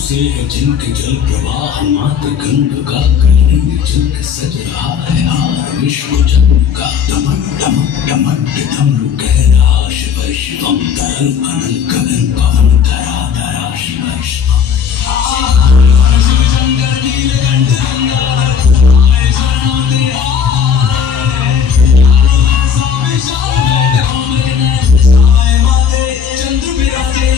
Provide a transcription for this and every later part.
से है जिनके जल प्रवाह मात गंग का कहीं जंग सज रहा है हार विश्व जग का दमन दमन दमन डमरू कह रहा शिव शिवम तरल अनल गगन पवन धरा धरा शिव शिवम शिव शंकर नीलकंठ गंगाधर आए शरणों तेरा स्वामी शारद ओम साए माते चंद्र विराजे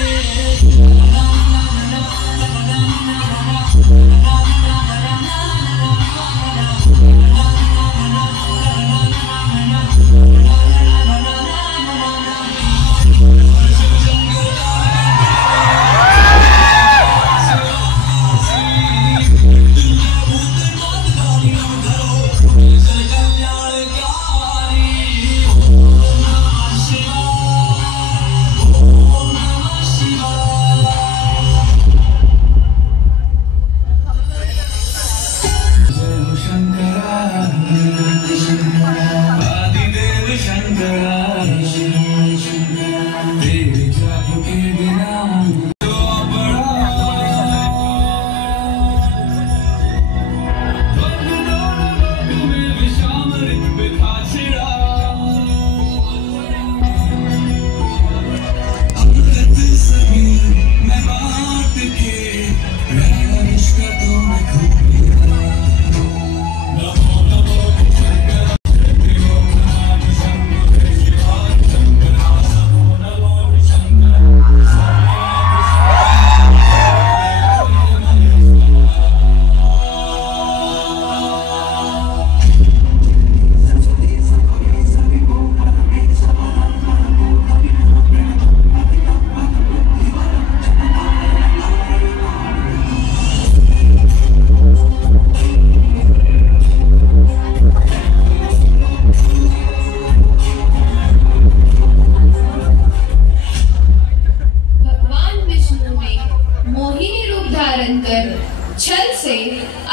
छल से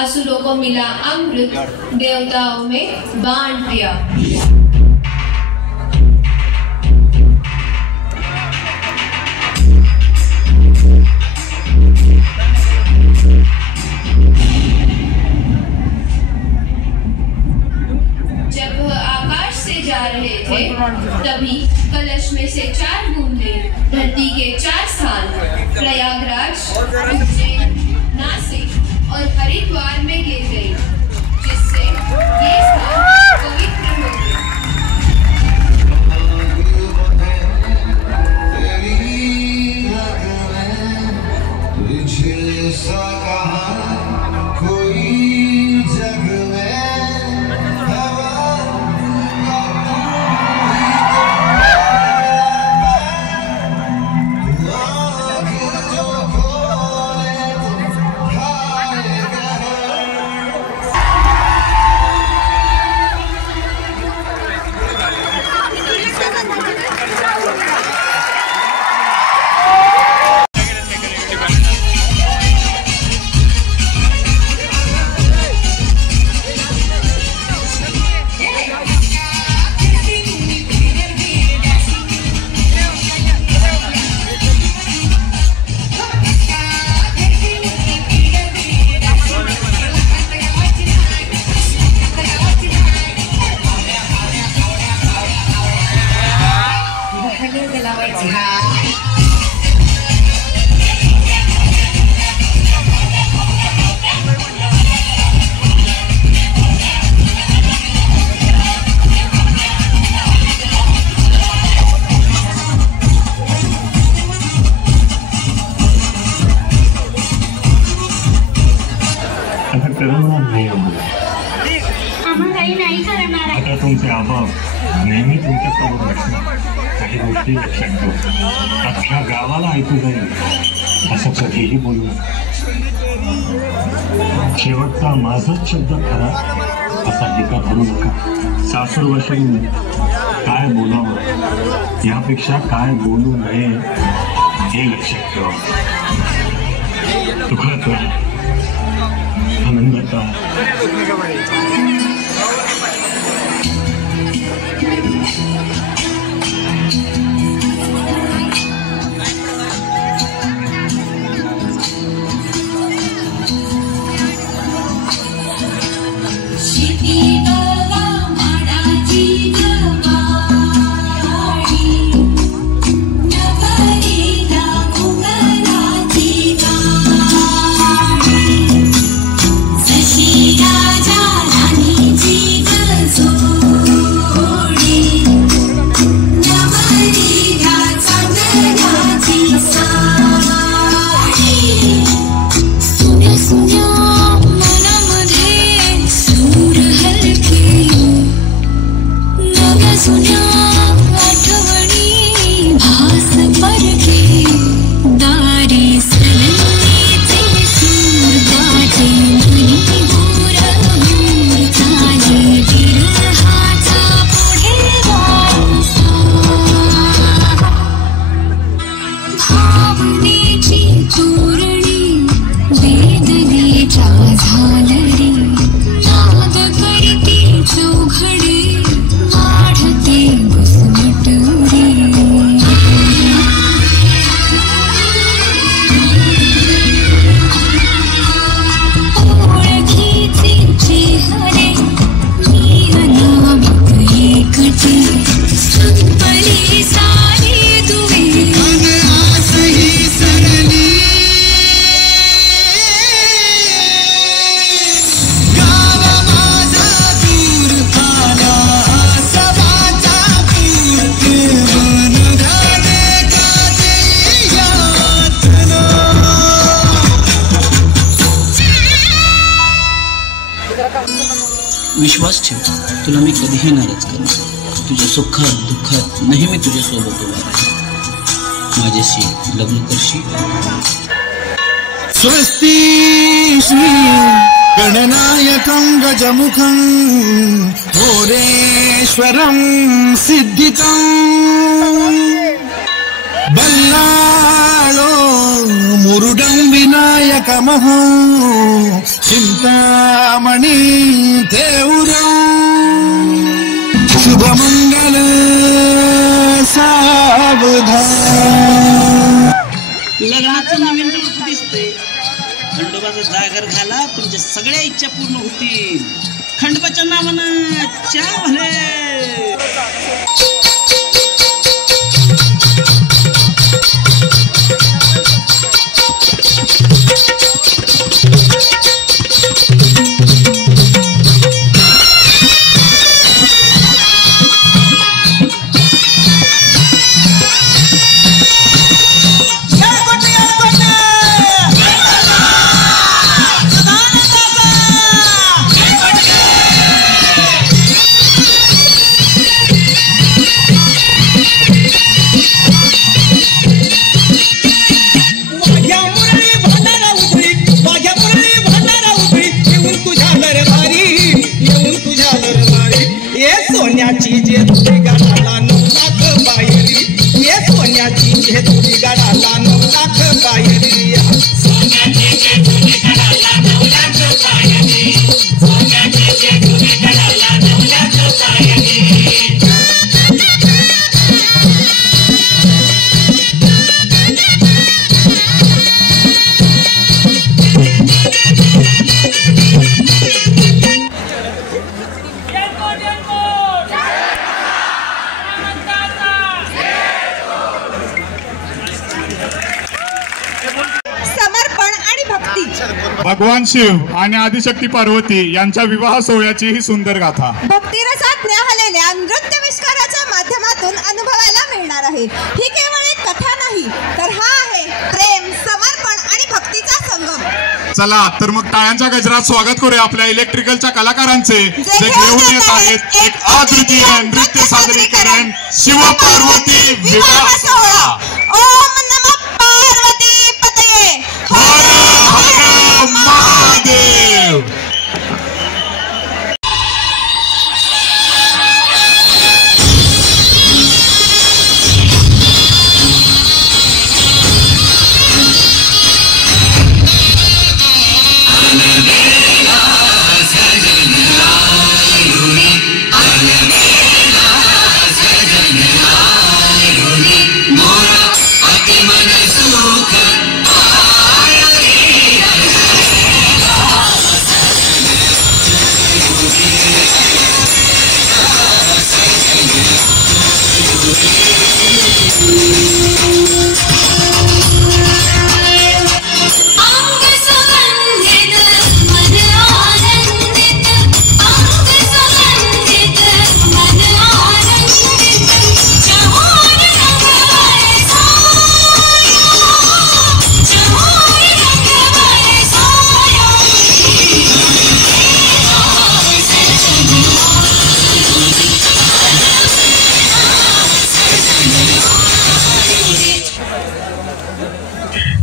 असुरों को मिला अमृत, देवताओं में बांट दिया। जब वह आकाश से जा रहे थे तभी कलश में से 4 बूंदें धरती के 4 स्थान प्रयागराज, उज्जैन, नासिक और हरिद्वार में गिर गई, जिससे ये स्थान पवित्र हो गए। Oh काही नाही करणार आहे. आता तुमचे आबा नेहमी तुमच्यासोबत असणार. काही गोष्टी लक्षात ठेवा. अख्ख्या गावाला ऐकू जाईल असं कधीही बोलू नका. शेवटचा माझाच शब्द खरा असा टीका धरू नका. सासूरवाशीने काय बोलावं यापेक्षा काय बोलू नये हे लक्षात ठेवा. सुखात राहा, आनंदात राहा. विश्वास ठेव, तुला मी कधीही नाराज करणार. तुझ्या सुखात दुःखात नेहमी तुझ्या सोबत उभा राहील. माझ्याशी लग्न करशील? स्वस्ति श्री गणनायकं गजमुखं घोरेश्वरं सिद्धितं बल्लाळो मुरुडं विनायकमहं चिंतामणि देऊरं शुभमंगल सावधान. लग्नाचं नवीन रूप दिसते. खंडोबाचा जागर झाला, तुमच्या सगळ्या इच्छा पूर्ण होतील. खंडोबाच्या नावानं चहा भले. सोन्याची जे तुझी गाडाला 9 लाख पायरी. ये सोन्याची जे तुझी गाडाला 9 लाख पायरी. सोन्याची जे तुझी गाडाला 9 लाख पायरी. सोन्याची जे तुझी गाडाला 9 लाख पायरी. भगवान शिव आणि आदिशक्ती पार्वती यांच्या विवाह सोहळ्याची ही सुंदर गाथा भक्तिरसात न्याहाळलेल्या नृत्यविष्काराच्या माध्यमातून अनुभवायला मिळणार आहे. ही केवळ एक कथा नाही, तर हा आहे प्रेम, समर्पण आणि भक्तीचा संगम. चला तर मग टाळ्यांच्या गजरात स्वागत करूया आपल्या इलेक्ट्रिकलच्या कलाकारांचे, जे घेऊन येत आहेत एक अद्वितीय नृत्य सादरीकरण शिवपार्वती विवाह सोहळा. ओम नमः पार्वती पतये. हर हर महादेव.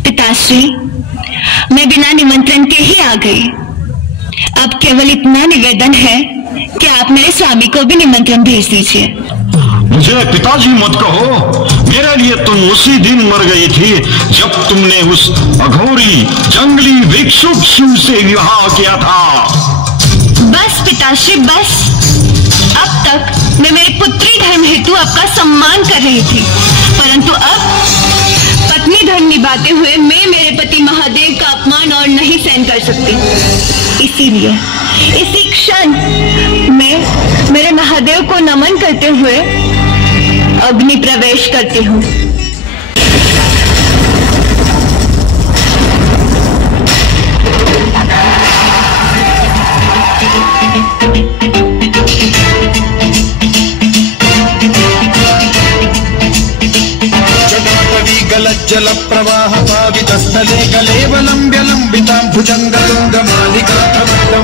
पिताश्री, मैं बिना निमंत्रण के ही आ गई। अब केवल इतना निवेदन है कि आप मेरे स्वामी को भी निमंत्रण भेज दीजिए। मुझे पिताजी मत कहो, मेरे लिए तुम उसी दिन मर गई थी जब तुमने उस अघोरी जंगली भिक्षुक शिव से विवाह किया था। बस पिताश्री बस। अब तक मैं मेरे पुत्री धर्म हेतु आपका सम्मान कर रही थी, परंतु अब पत्नी धर्म निभाते हुए मैं मेरे पति महादेव का अपमान और नहीं सहन कर सकती। इसीलिए इसी क्षण मैं मेरे महादेव को नमन करते हुए अग्नि प्रवेश करती हूँ। जल प्रवाह पावितस्थले कलेवलंब्य लंबितां भुजंगतुंगमालिका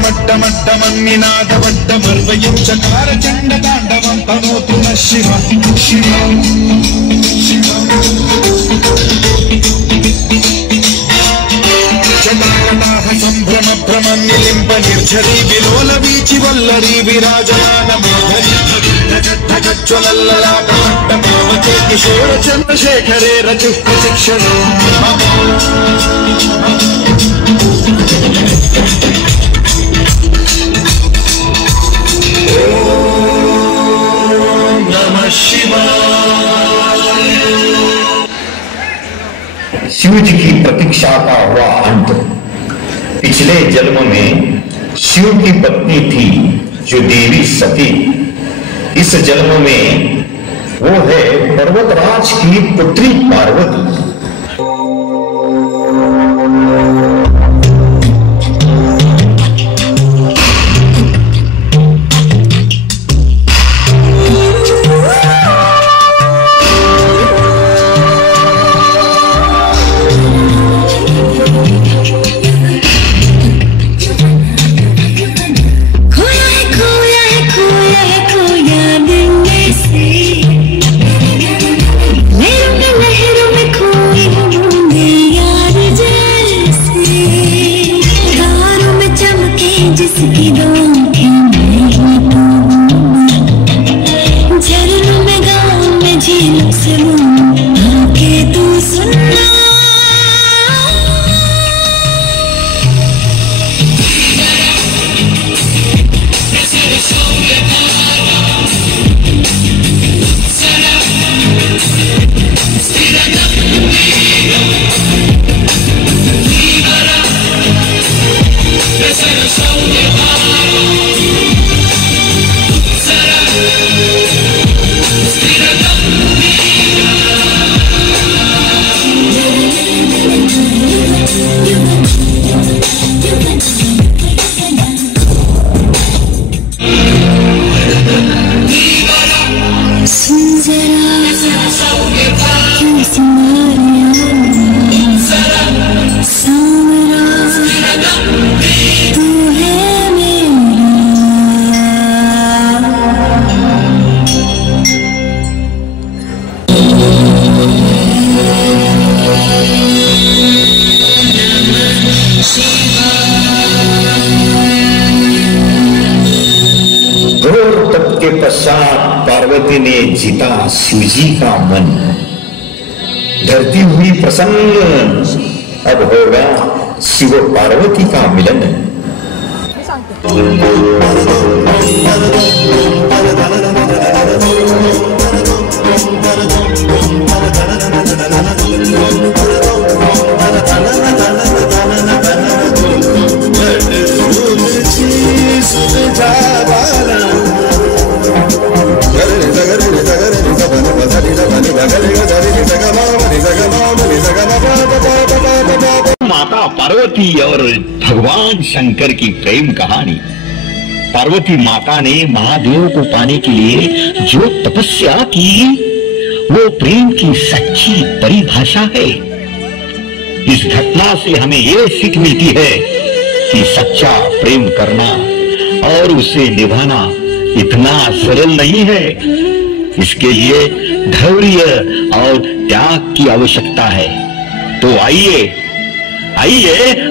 मट्टमट्टमन्निनादवड्डमर्वयं चकार चण्डताण्डवं तनोतु नः शिवं शिवं शिवं। जटाकटाह सम्भ्रम भ्रमन्निलिम्ब निर्झरी विलोल वीचि वल्लरी विराजमान मोहरी ज्वलल्ललाटमट्टमावते किशोर चन्द्रशेखरे रचिः प्रशिक्षणे ओम नमः शिवाय। शिव जी की प्रतीक्षा का हुआ अंत। पिछले जन्म में शिव की पत्नी थी जो देवी सती। इस जन्म में वो है पर्वतराज की पुत्री पार्वती। लहरों में खो घोर तप के पश्चात पार्वती ने जीता शिवजी का मन। धरती हुई प्रसन्न, अब होगा शिव पार्वती का मिलन। माता पार्वती और भगवान शंकर की प्रेम कहानी। पार्वती माता ने महादेव को पाने के लिए जो तपस्या की, वो प्रेम की सच्ची परिभाषा है। इस घटना से हमें ये सीख मिलती है कि सच्चा प्रेम करना और उसे निभाना इतना सरल नहीं है। इसके लिए धैर्य और त्याग की आवश्यकता है। तो आइए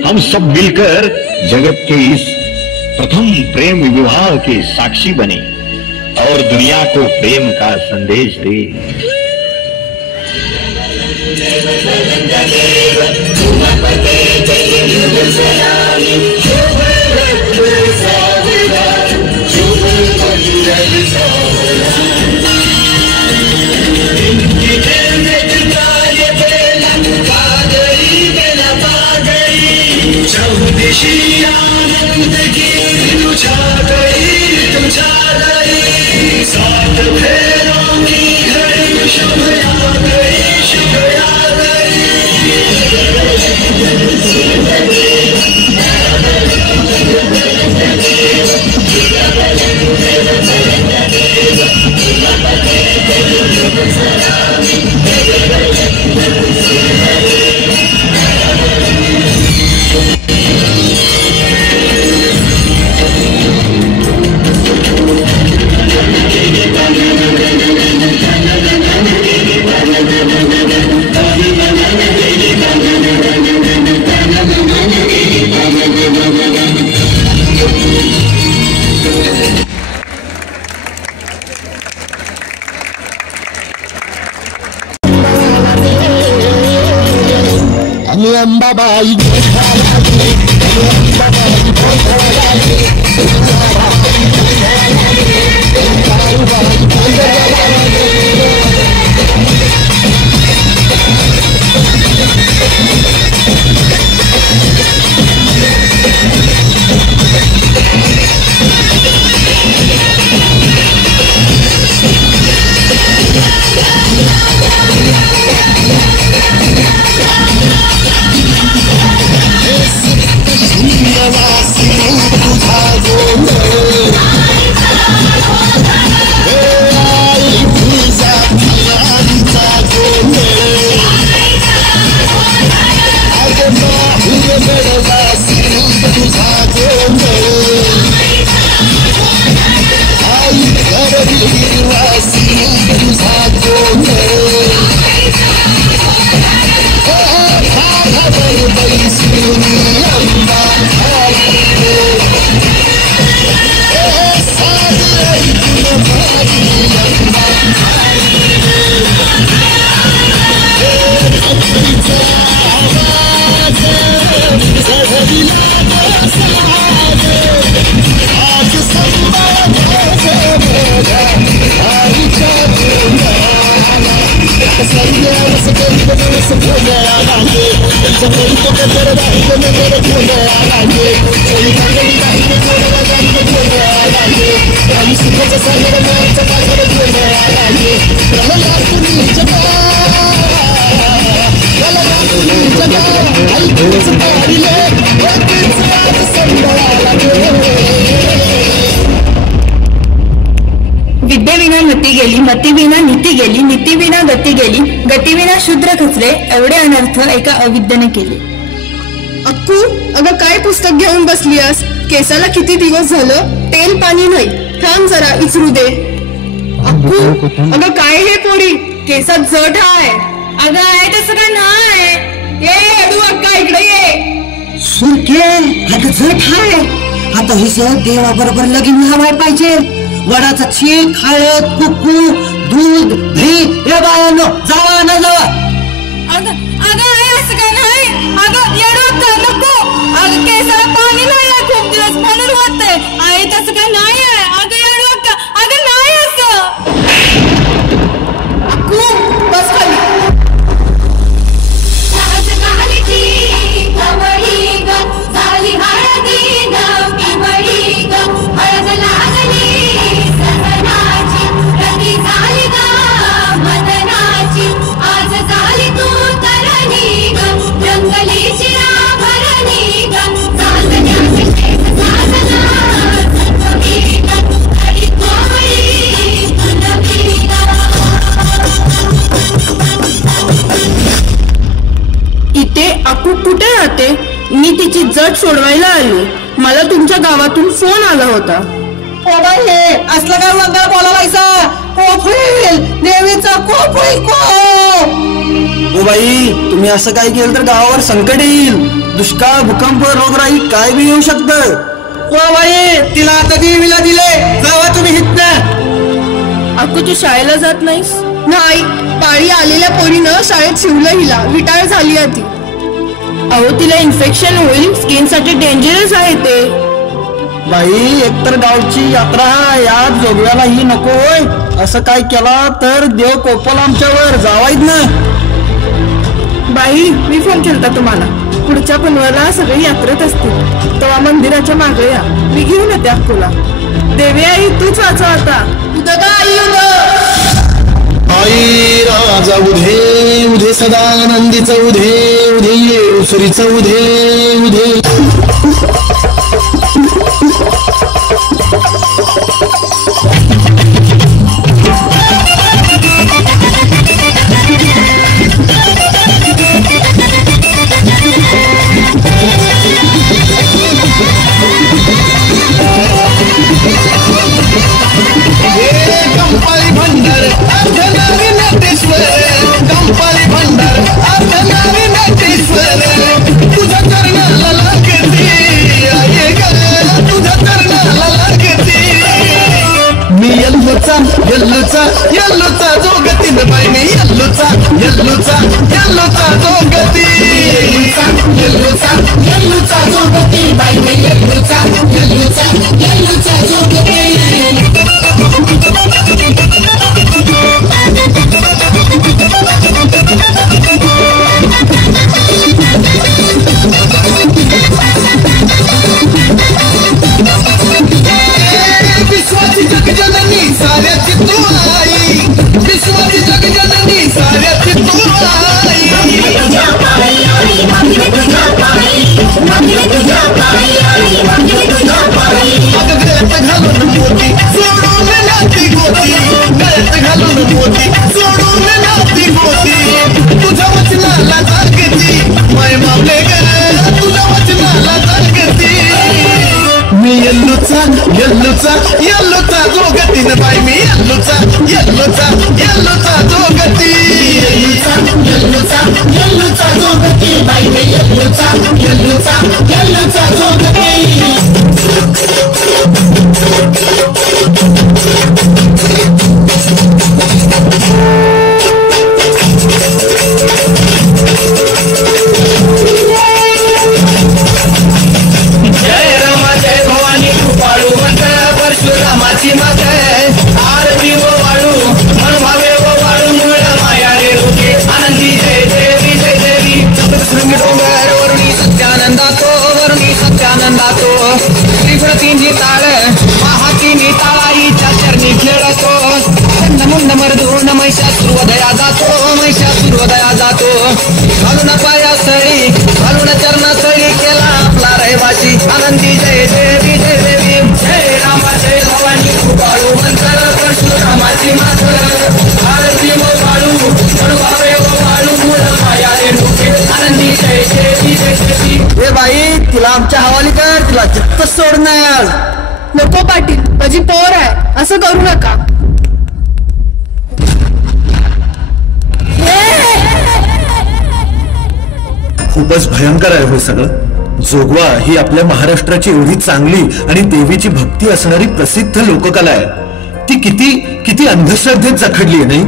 हम सब मिलकर जगत के इस प्रथम प्रेम विवाह के साक्षी बने और दुनिया को प्रेम का संदेश दे। आनंद की छा गई, सात फेरों की घड़ी शुभ आ गई, शुभ आ गई। अंबाबाई विद्येविना मती गेली, मतीविना नीती गेली, नीतीविना गती गेली, गतीविना शूद्र खचले, एवढे अनर्थ एका अविद्येने केले. अक्कू, अगं काय पुस्तक घेऊन बसलीस? केसाला किती दिवस झालं तेल पाणी नाही. थांब जरा, इचरू दे. अक्कू, अगं काय हे पोरी, केसात जट आहे. अगं आहे तसं का नाही. ये अडू अक्का, इकडे ये. सुरके, आता जट आहे. आता हे सर देवा बरोबर लगीन व्हावाय पाहिजे. वडाचं चीक, हळद, कुकू, दूध, दही हे बाळांनो जावा ना जावा. अगं असं काय नाही. अगं येडवतं नको. अगं केसाला पाणी नाही खूप दिवस म्हणून होतंय. आई तसं काय नाही आहे. अगं येडवतं. अगं नाही असं. बस खाली. अक्कू कुठे राहते? मी तिची जट सोडवायला आलो. मला तुमच्या गावातून फोन आला होता. हे असलं काय मंगळ बोलायचा? कोप होईल देवीचा, कोप होईल कोप. ओ बाई, तुम्ही असं काय केलं तर गावावर संकट येईल. दुष्काळ, भूकंप, रोगराई काय बी येऊ शकतं. ओ बाई, तिला आता देवीला दिले, जावा तुम्ही हितनं. अक्कू तू शाळेला जात नाहीस? नाही, पाळी आलेल्या पोरीनं शाळेत शिवलं हिला. रिटायर झाली आहे ती. अहो तिला इन्फेक्शन होईल, स्किन साठी डेंजरस आहे ते. बाई, एकतर गावची यात्रा यात जोगव्यालाही नको होय. असं काय केला तर देव कोपल आमच्यावर. जावायत ना. बाई, मी फोन केलता तुम्हाला. पुढच्या पुनवाला सगळे यात्रेत असतील तेव्हा मंदिराच्या मागे या. मी घेऊन येते अक्कूला. देवी आई तूच वाचव आता. आई राजा उधे उधे सदानंदीचं उधे उधे येळुसरीचं उधे उधे. कंपाळी भंडार अर्धनारी नटेश्वर, कंपाळी भंडार अर्धनारी नटेश्वर. तुझ्या चरणाला लागते आहे ग, तुझ्या चरणाला लागते. मी यल्लूचा यल्लूचा यल्लूचा जोगती बाई. मी यल्लूचा यल्लूचा यल्लूचा जोगती. यल्लूचा यल्लूचा जोगती बाई. मी यल्लूचा यल्लूचा यल्लूचा जोगती. विश्वाची जगजननी साऱ्याची तू आई. विश्वाची जगजननी साऱ्याची तू आई. अगं गळ्यात घालून मोती सोडून नाती गोती. गळ्यात घालून मोती सोडून नाती गोती. तुझ्या वचनाला जागती माय मावले ग, तुझ्या वचनाला जागती. मी यल्लूचा यल्लूचा यल्लूचा जोगती न बाई. मी यल्लूचा यल्लूचा यल्लूचा जोगती. यल्लूचा यल्लूचा यल्लूचा जोगती बाई. मी यल्लूचा यल्लूचा यल्लूचा जोगती. जय रमा जय भवानी कृपाळू मंत्र परशुरामाची मात. आरती व वाळू मन भावे व वाळू मूळ माया रे रुके. आनंदी जय देवी जय देवी. शृंगी डोंगर वरुणी सत्यानंदातो, वरुणी सत्यानंदातो. त्रिपुरतींची ताळ महातीनी ताळाईच्या चरणी खेळतो. मुंड मर्दून महिषासुरवदया जातो, महिषासुरवदया जातो. घालून पायास्थळी घालून चरणास्थळी केला आपला रहिवासी. आनंदी जय देवी जय देवी. जय रामा जय भवानी कृपाळू मंत्र परशुरामाची मात. आरती व वाळू मनभावे व वाळू मूळ माया रे मुखे. आनंदी जय देवी जय देवी. ए बाई, तिला आमच्या हवाली कर. तिला चित्त सोडणार. नको पाटील, माझी पोर आहे, असं करू नका. खूपच भयंकर आहे हे सगळं. जोगवा ही आपल्या महाराष्ट्राची एवढी चांगली आणि देवीची भक्ती असणारी प्रसिद्ध लोककला आहे. ती किती किती अंधश्रद्धेत जखडली नाही.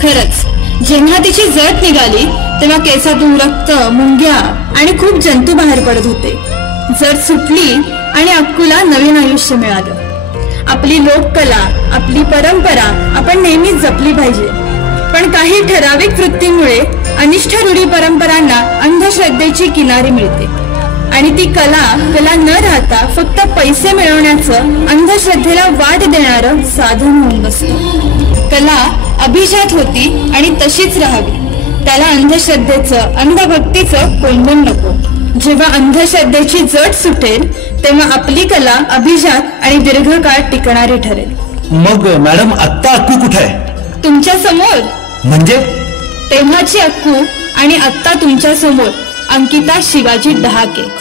खरंच जेव्हा तिची जट निघाली तेव्हा केसातून रक्त, मुंग्या आणि खूप जंतू बाहेर पडत होते. जट सुटली आणि अक्कूला नवीन आयुष्य मिळालं. आपली लोककला, आपली परंपरा आपण नेहमीच जपली पाहिजे. पण काही ठराविक वृत्तीमुळे अनिष्ठ रूढी परंपरांना अंधश्रद्धेची किनारी मिळते आणि ती कला न राहता फक्त पैसे मिळवण्याचं अंधश्रद्धेला वाट देणारं साधन होऊन बसतं. कला अभिजात होती आणि तशीच राहावी. त्याला अंधश्रद्धेचं, अंधभक्तीचं कोंडण नको. जेव्हा अंधश्रद्धेची जट सुटेल तेव्हा आपली कला अभिजात आणि दीर्घकाळ टिकणारी ठरेल. मग मॅडम आत्ता अक्कू कुठे आहे? तुमच्या समोर. म्हणजे तेव्हाची अक्कू आणि आत्ता तुमच्या समोर अंकिता शिवाजी डहाके.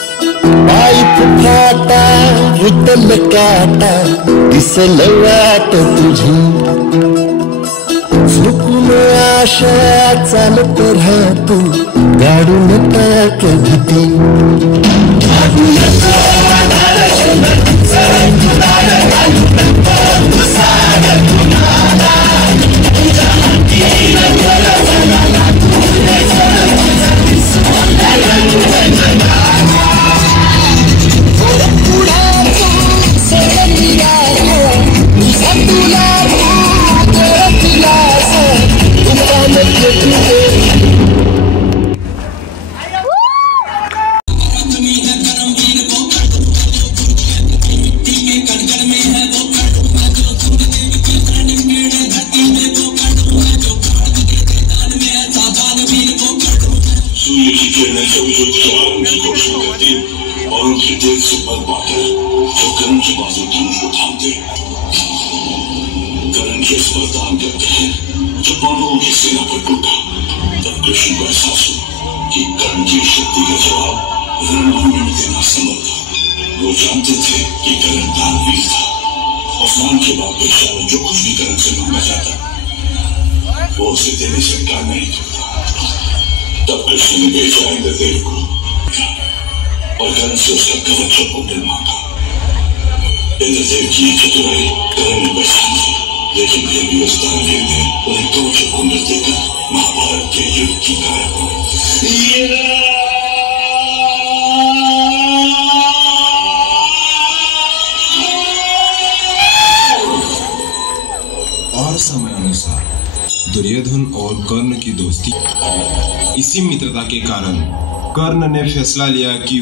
आशा चालत राहतो गाडून टाक भीती. और समयानुसार दुर्योधन और कर्ण की दोस्ती, इसी मित्रता के कारण कर्ण ने फैसला लिया कि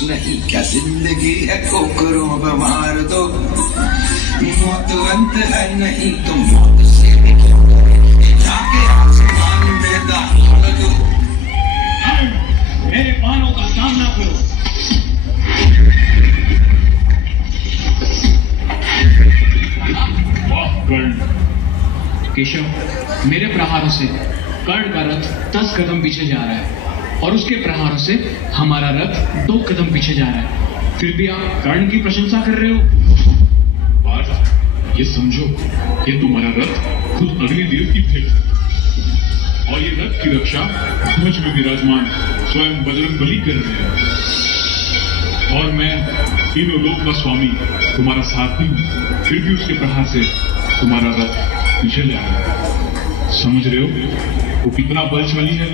नहीं, क्या जिंदगी है ठोकरों पे मार दो, मौत अंत है नहीं तो मौत से जाके आसमान में दाखिल दो। मेरे बाणों का सामना करो। केशव, मेरे प्रहारों से कर्ण का रथ 10 कदम पीछे जा रहा है और उसके प्रहारों से हमारा रथ 2 कदम पीछे जा रहा है। फिर भी आप कर्ण की प्रशंसा कर रहे हो। पार्थ, ये समझो कि तुम्हारा रथ खुद अग्निदेव की भेंट है और ये रथ की रक्षा ध्वज में विराजमान स्वयं बजरंगबली कर रहे हैं और मैं तीनों लोक का स्वामी तुम्हारा साथी हूँ। फिर भी उसके प्रहार से तुम्हारा रथ पीछे जा रहा है। समझ रहे हो वो कितना बलशाली है?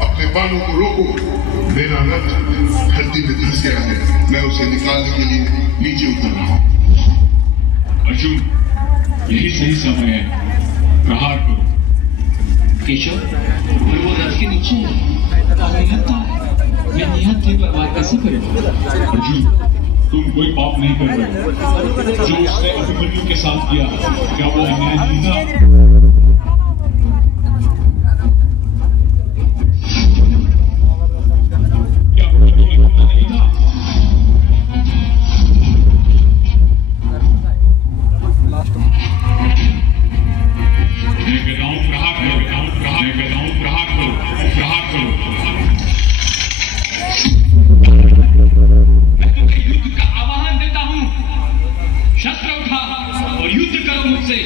अपने बालों को रोको, मेरा रथ धरती में धंस गया है, मैं उसे निकालने के लिए नीचे उतर रहा हूँ। अर्जुन, यही सही समय है, प्रहार करो। केशव, वो रथ के नीचे है। मैं निहत्थे पर वार कैसे करूंगा? अर्जुन, तुम कोई पाप नहीं कर रहे हो। जो उसने अभिमन्यु के साथ किया, क्या वो अन्याय नहीं था? शस्त्र उठा और युद्ध करो मुझसे।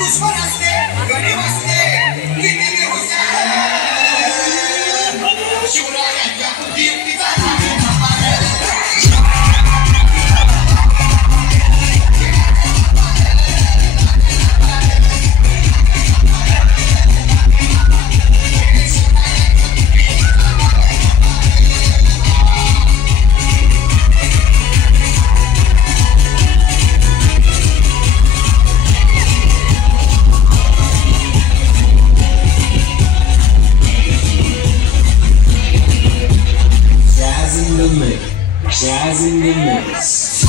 दुश्मन असते गरीब असते किती बी हुशार शिवरायांच्या कीर्तीचा Jazz in the mix.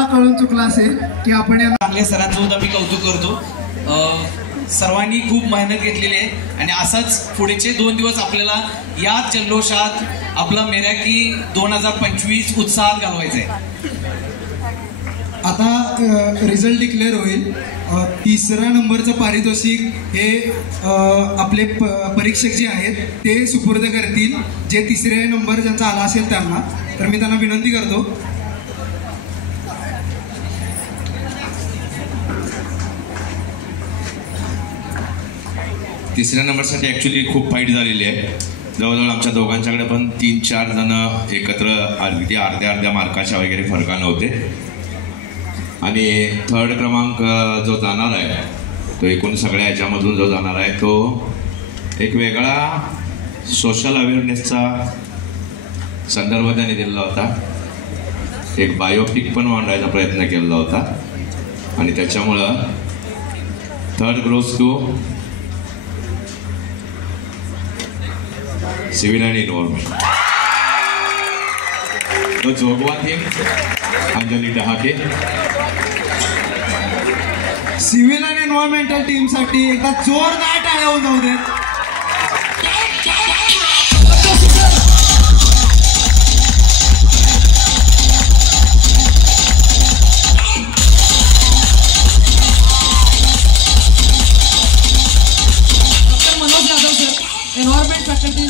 तुम्हाला कळून चुकलं असेल की आपण चांगले सरांचं सुद्धा मी कौतुक करतो. सर्वांनी खूप मेहनत घेतलेली आहे आणि असाच पुढचे 2 दिवस आपल्याला याच जल्लोषात आपला मेरॅकी 2025 उत्साहात घालवायचा आहे. आता रिझल्ट डिक्लेअर होईल. 3रा नंबरचं पारितोषिक हे आपले परीक्षक जे आहेत ते सुपूर्द करतील, जे 3रा नंबर ज्यांचा आला असेल त्यांना. तर मी त्यांना विनंती करतो. तिसऱ्या नंबरसाठी ॲक्च्युली खूप फाईट झालेली आहे. जवळजवळ आमच्या दोघांच्याकडे पण 3-4 जण एकत्र अगदी अर्ध्या मार्काच्या वगैरे फरकानं होते. आणि 3rd क्रमांक जो जाणार आहे तो एकूण सगळ्या ह्याच्यामधून जो जाणार आहे तो एक वेगळा सोशल अवेअरनेसचा संदर्भ त्याने दिलेला होता. एक बायोपिक पण मांडायचा प्रयत्न केलेला होता आणि त्याच्यामुळं 3rd goes to civil and involvement. तो Jogwa theme Anjali Dahake. Civil and environmental टीमसाठी एकदा जोरदार टाळ्या होऊन जाऊ देत. Manoj Yadav sir, environment faculty.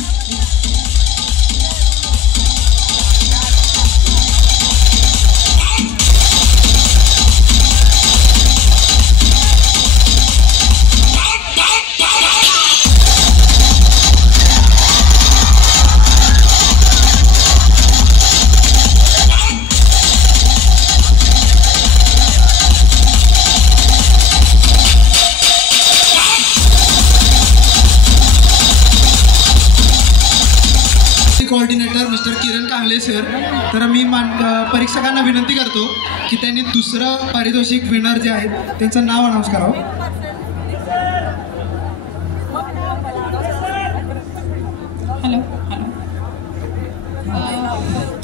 Coordinator mister Kiran Kangle sir. तर मी परीक्षकांना विनंती करतो की त्यांनी 2रं पारितोषिक विनर जे आहेत त्यांचं नाव अनाऊन्स करावं. Hello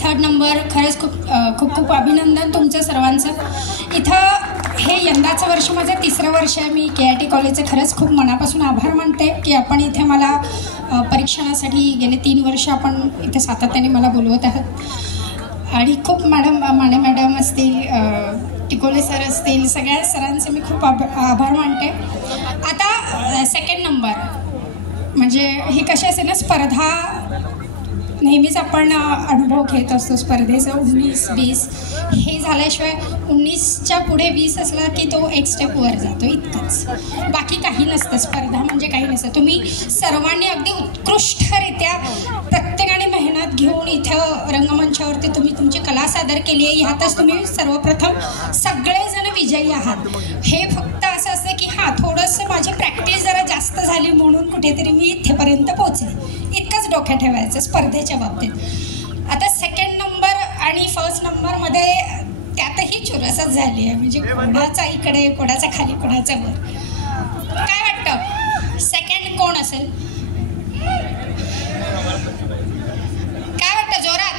3rd number. खरंच खूप अभिनंदन तुमचं सर्वांचं. इथं हे यंदाचं वर्ष माझं 3रं वर्ष आहे. मी KIT कॉलेजचे खरंच खूप मनापासून आभार मानते की आपण इथे मला परीक्षणासाठी गेले 3 वर्ष आपण इथे सातत्याने मला बोलवत आहात. आणि खूप मॅडम असतील, टिकोले सर असतील, सगळ्या सरांचे मी खूप आभार मानते. आता 2nd नंबर म्हणजे ही कशी असेल ना, स्पर्धा नेहमीच आपण अनुभव घेत असतो स्पर्धेचा. 19-20 हे झाल्याशिवाय 19च्या पुढे 20 असला की तो एक स्टेप वर जातो, इतकंच. बाकी काही नसतं. स्पर्धा म्हणजे काही नसतं. तुम्ही सर्वांनी अगदी उत्कृष्टरित्या प्रत्येकाने मेहनत घेऊन इथं रंगमंचावरती तुम्ही तुमची कला सादर केली आहे. ह्यातच तुम्ही सर्वप्रथम सगळेजण विजयी आहात. हे फक्त असं असतं की हां थोडंसं माझी प्रॅक्टिस जरा जास्त झाली म्हणून कुठेतरी मी इथेपर्यंत पोहोचले, इतकंच डोक्यात ठेवायचं स्पर्धेच्या बाबतीत. आता 2nd नंबर आणि 1st नंबरमध्ये त्यातही चुरसच झाली आहे. म्हणजे कोणाचा इकडे, कोणाचा खाली, कोणाचा वर. काय वाटतं 2nd कोण असेल? काय वाटतं जोरात?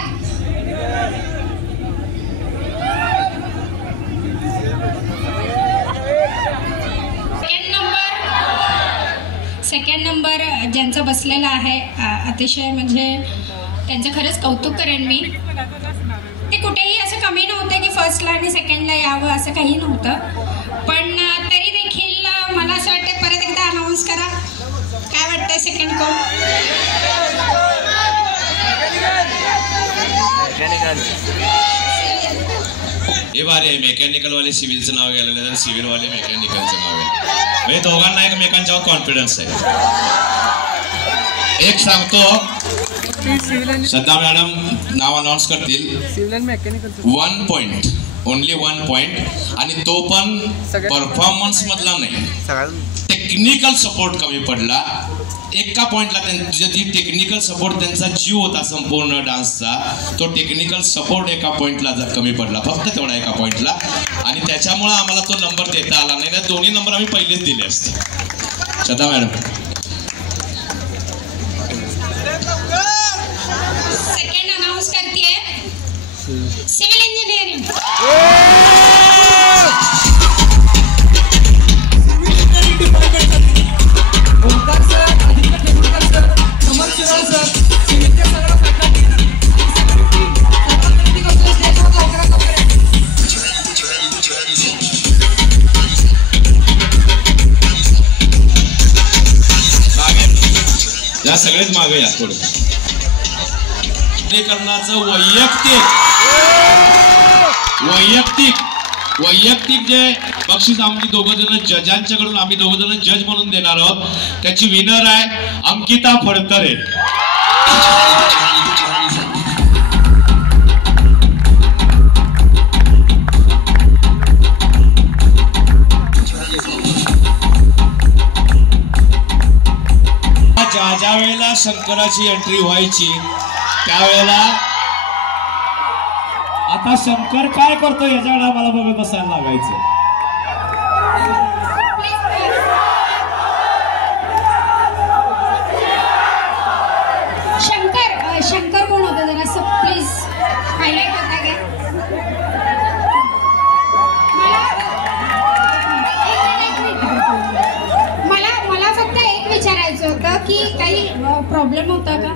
सेकंड नंबर ज्यांचा बसलेला आहे अतिशय म्हणजे त्यांचं खरंच कौतुक करेन मी. ते कुठेही असं कमी नव्हते की 1stला आणि 2ndला यावं असं काही नव्हतं. पण तरी देखील मला असं वाटतं परत एकदा अनाऊन्स करा. काय वाटतं 2nd कोण? हे भारी आहे. मेकॅनिकल वाले सिव्हिलचं नाव घ्यायला नाही तर सिव्हिल वाले मेकॅनिकलचं नाव घ्यायला. म्हणजे दोघांना एकमेकांच्यावर कॉन्फिडन्स आहे. एक सांगतो, श्रद्धा मॅडम नाव अनाऊन्स करतील. 1 पॉइंट, ओनली 1 पॉइंट. आणि तो पण परफॉर्मन्स मधला नाही, टेक्निकल सपोर्ट कमी पडला. एका पॉइंटला जी टेक्निकल सपोर्ट त्यांचा जीव होता संपूर्ण डान्सचा, तो टेक्निकल सपोर्ट एका पॉइंटला कमी पडला, फक्त तेवढा एका पॉइंटला. आणि त्याच्यामुळे आम्हाला तो नंबर देता आला नाही. दोन्ही नंबर आम्ही पहिलेच दिले असते. श्रद्धा मॅडम. सेकंड अनाउन्स करते सिव्हिल इंजिनिअरिंग. सगळेच मागे या थोडं. वैयक्तिक जे बक्षीस आम्ही दोघं जण जजांच्याकडून आम्ही दोघं जण जज म्हणून देणार आहोत. त्याची विनर आहे अंकिता फडतरे. ज्या वेळेला शंकराची एंट्री व्हायची त्यावेळेला आता शंकर काय करतो याच्याकडे आम्हाला बघत बसायला लागायचं. शंकर कोण होतं जरा प्लीज हायलाइट होता का? मला फक्त एक विचारायचं होतं की काही प्रॉब्लेम होता का?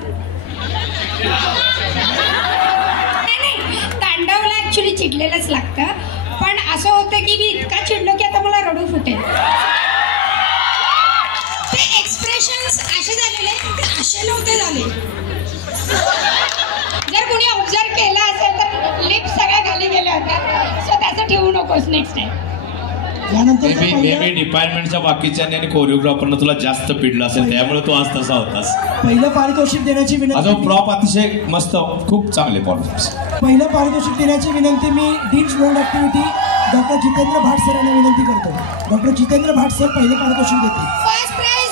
तांडवला ऍक्च्युली चिडलेलंच लागतं, पण असं होतं की मी इतका चिडलो की आता मला रडू फुटेल. ते एक्सप्रेशन्स असे झालेले ते असे नव्हते झाले. जर कोणी ऑब्झर्व केलं असेल तर लिप सगळ्या खाली गेल्या होत्या. सो त्याचं ठेवू नकोस नेक्स्ट टाइम. डिपार्टमेंटच्या बाकीच्या आणि कोरिओग्राफरनं तुला जास्त पिडलं असेल त्यामुळे तू आज तसा होतास. पहिलं पारितोषिक देण्याची विनंती. प्रॉप अतिशय मस्त, खूप चांगले परफॉर्मन्स. पहिलं पारितोषिक देण्याची विनंती मी dean board activity doctor Jitendra Bhat sir यांना विनंती करतो. डॉक्टर जितेंद्र भाट सर पहिलं पारितोषिक देतील. First price